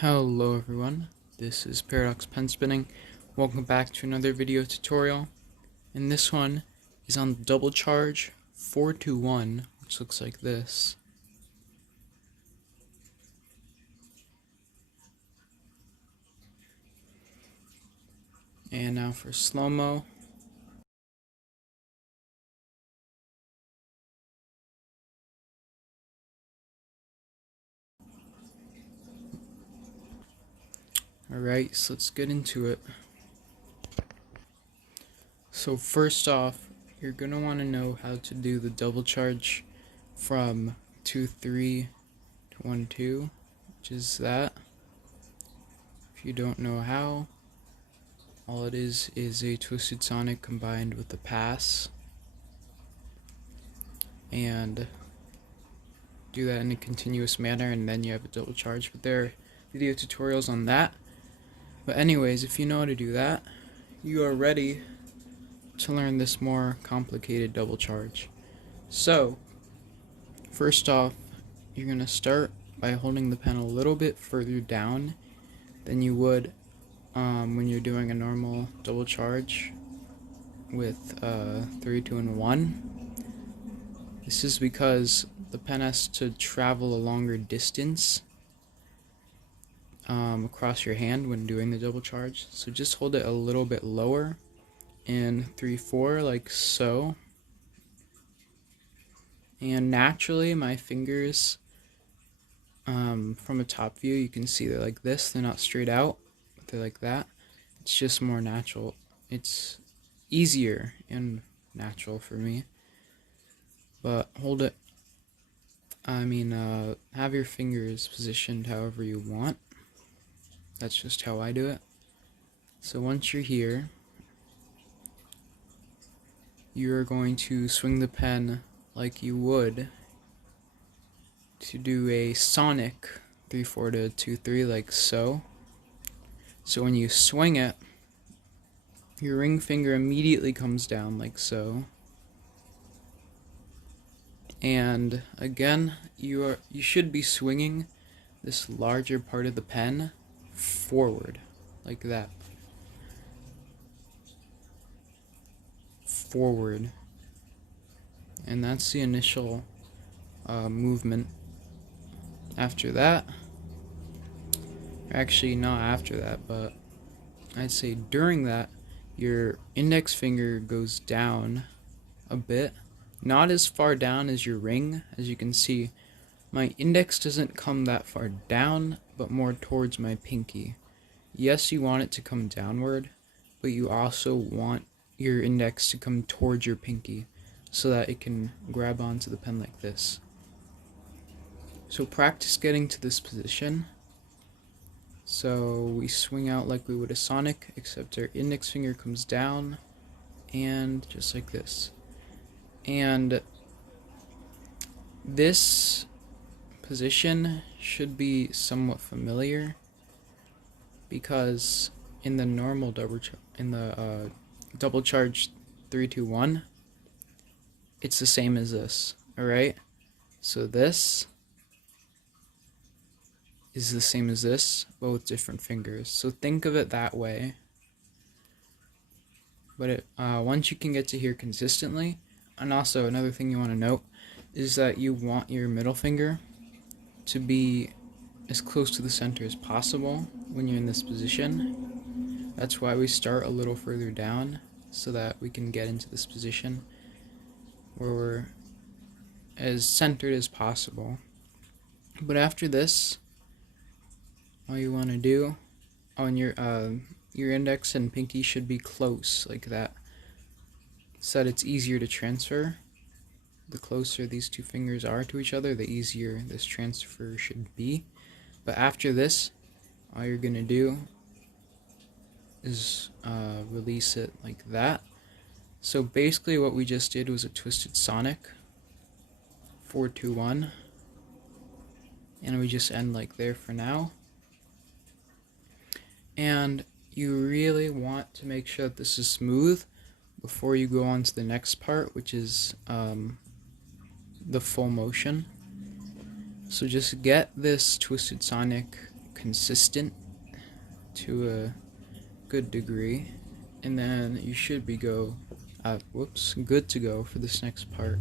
Hello everyone, this is Paradox Pen Spinning. Welcome back to another video tutorial. And this one is on the double charge 421, which looks like this. And now for slow-mo. Alright, so let's get into it. So first off, you're going to want to know how to do the double charge from 2-3 to 1-2, which is that. If you don't know how, all it is a twisted sonic combined with a pass. And do that in a continuous manner, and then you have a double charge. But there are video tutorials on that. But anyways, if you know how to do that, you are ready to learn this more complicated double charge. So first off, you're going to start by holding the pen a little bit further down than you would when you're doing a normal double charge with 3, 2, and 1. This is because the pen has to travel a longer distance across your hand when doing the double charge. So just hold it a little bit lower in 3, 4, like so. And naturally my fingers, from a top view, you can see they're like this. They're not straight out, but they're like that. It's just more natural. It's easier and natural for me. But hold it, have your fingers positioned however you want. That's just how I do it. So once you're here, you're going to swing the pen like you would to do a sonic 3-4 to 2-3, like so. So when you swing it, your ring finger immediately comes down like so. And again, you should be swinging this larger part of the pen forward, like that. Forward. And that's the initial movement. After that, actually not after that, but I'd say during that, your index finger goes down a bit. Not as far down as your ring. As you can see, my index doesn't come that far down, but more towards my pinky. Yes, you want it to come downward, but you also want your index to come towards your pinky so that it can grab onto the pen like this. So practice getting to this position. So we swing out like we would a sonic, except our index finger comes down, and just like this. And this position should be somewhat familiar, because in the normal double charge 3, 2, 1, it's the same as this. Alright, so this is the same as this, but with different fingers. So think of it that way. But once you can get to here consistently, and also another thing you want to note is that you want your middle finger to be as close to the center as possible when you're in this position. That's why we start a little further down, so that we can get into this position where we're as centered as possible. But after this, all you want to do on your index and pinky should be close, like that, so that it's easier to transfer. The closer these two fingers are to each other, the easier this transfer should be. But after this, all you're gonna do is release it like that. So basically what we just did was a twisted sonic 4, 2, 1, and we just end like there for now. And you really want to make sure that this is smooth before you go on to the next part, which is the full motion. So just get this twisted sonic consistent to a good degree, and then you should be good to go for this next part.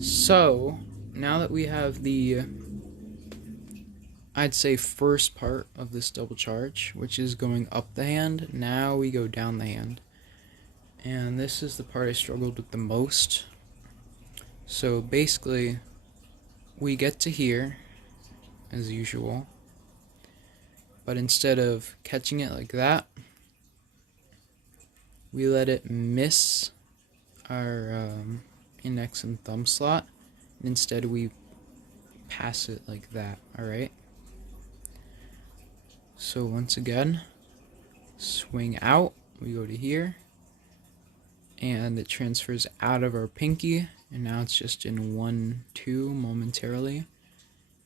So now that we have the, I'd say, first part of this double charge, which is going up the hand, now we go down the hand. And this is the part I struggled with the most. So basically, we get to here, as usual, but instead of catching it like that, we let it miss our index and thumb slot, and instead we pass it like that, alright? So once again, swing out, we go to here, and it transfers out of our pinky, and now it's just in 1-2 momentarily,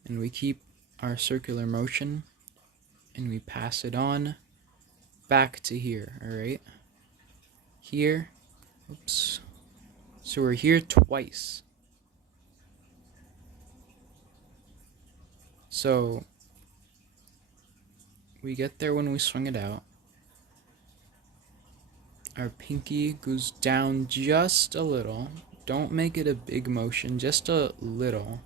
and we keep our circular motion, and we pass it on back to here, alright? Here, oops, so we're here twice. So we get there when we swing it out. Our pinky goes down just a little. Don't make it a big motion, just a little.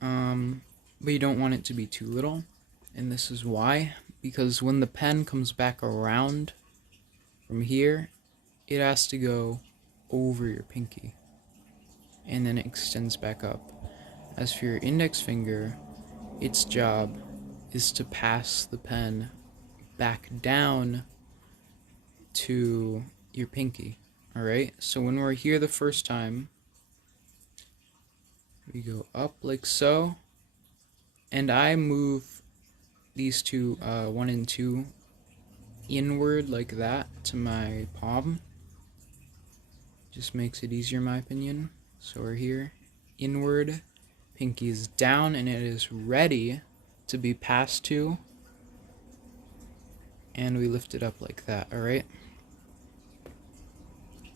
But you don't want it to be too little. And this is why. Because when the pen comes back around from here, it has to go over your pinky. And then it extends back up. As for your index finger, its job is to pass the pen back down to your pinky. Alright, so when we're here the first time, we go up like so, and I move these two, 1 and 2, inward like that to my palm. Just makes it easier in my opinion. So we're here, inward, pinky is down, and it is ready to be passed to, and we lift it up like that, alright?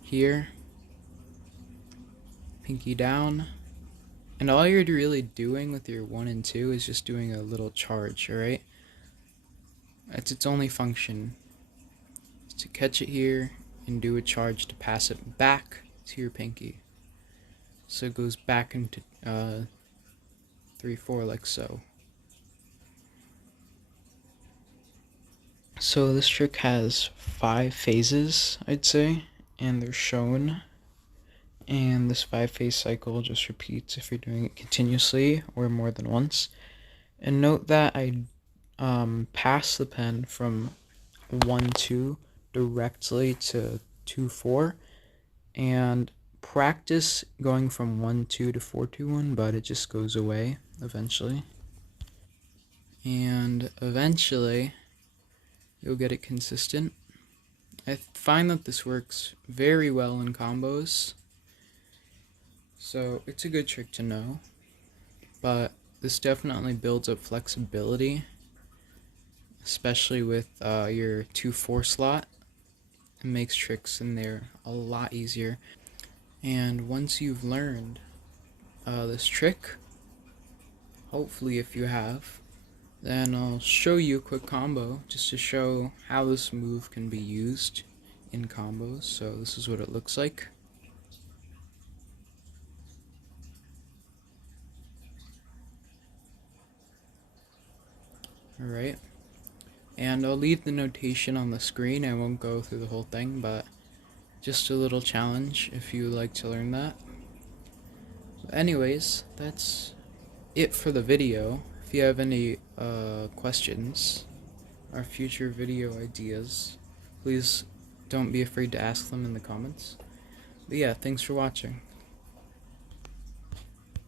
Here, pinky down, and all you're really doing with your 1 and 2 is just doing a little charge, alright? That's its only function, is to catch it here and do a charge to pass it back to your pinky. So it goes back into 3-4 like so. So this trick has 5 phases, I'd say, and they're shown. And this 5-phase cycle just repeats if you're doing it continuously or more than once. And note that I pass the pen from 1-2 directly to 2-4, and practice going from 1-2 to 4-2-1, but it just goes away eventually. And eventually, you'll get it consistent. I find that this works very well in combos, so it's a good trick to know, but this definitely builds up flexibility, especially with your 2-4 slot. It makes tricks in there a lot easier. And once you've learned this trick, hopefully if you have, then I'll show you a quick combo just to show how this move can be used in combos. So this is what it looks like. Alright, and I'll leave the notation on the screen. I won't go through the whole thing, but just a little challenge if you would like to learn that. But anyways, that's it for the video. If you have any questions or future video ideas, please don't be afraid to ask them in the comments. But yeah, thanks for watching.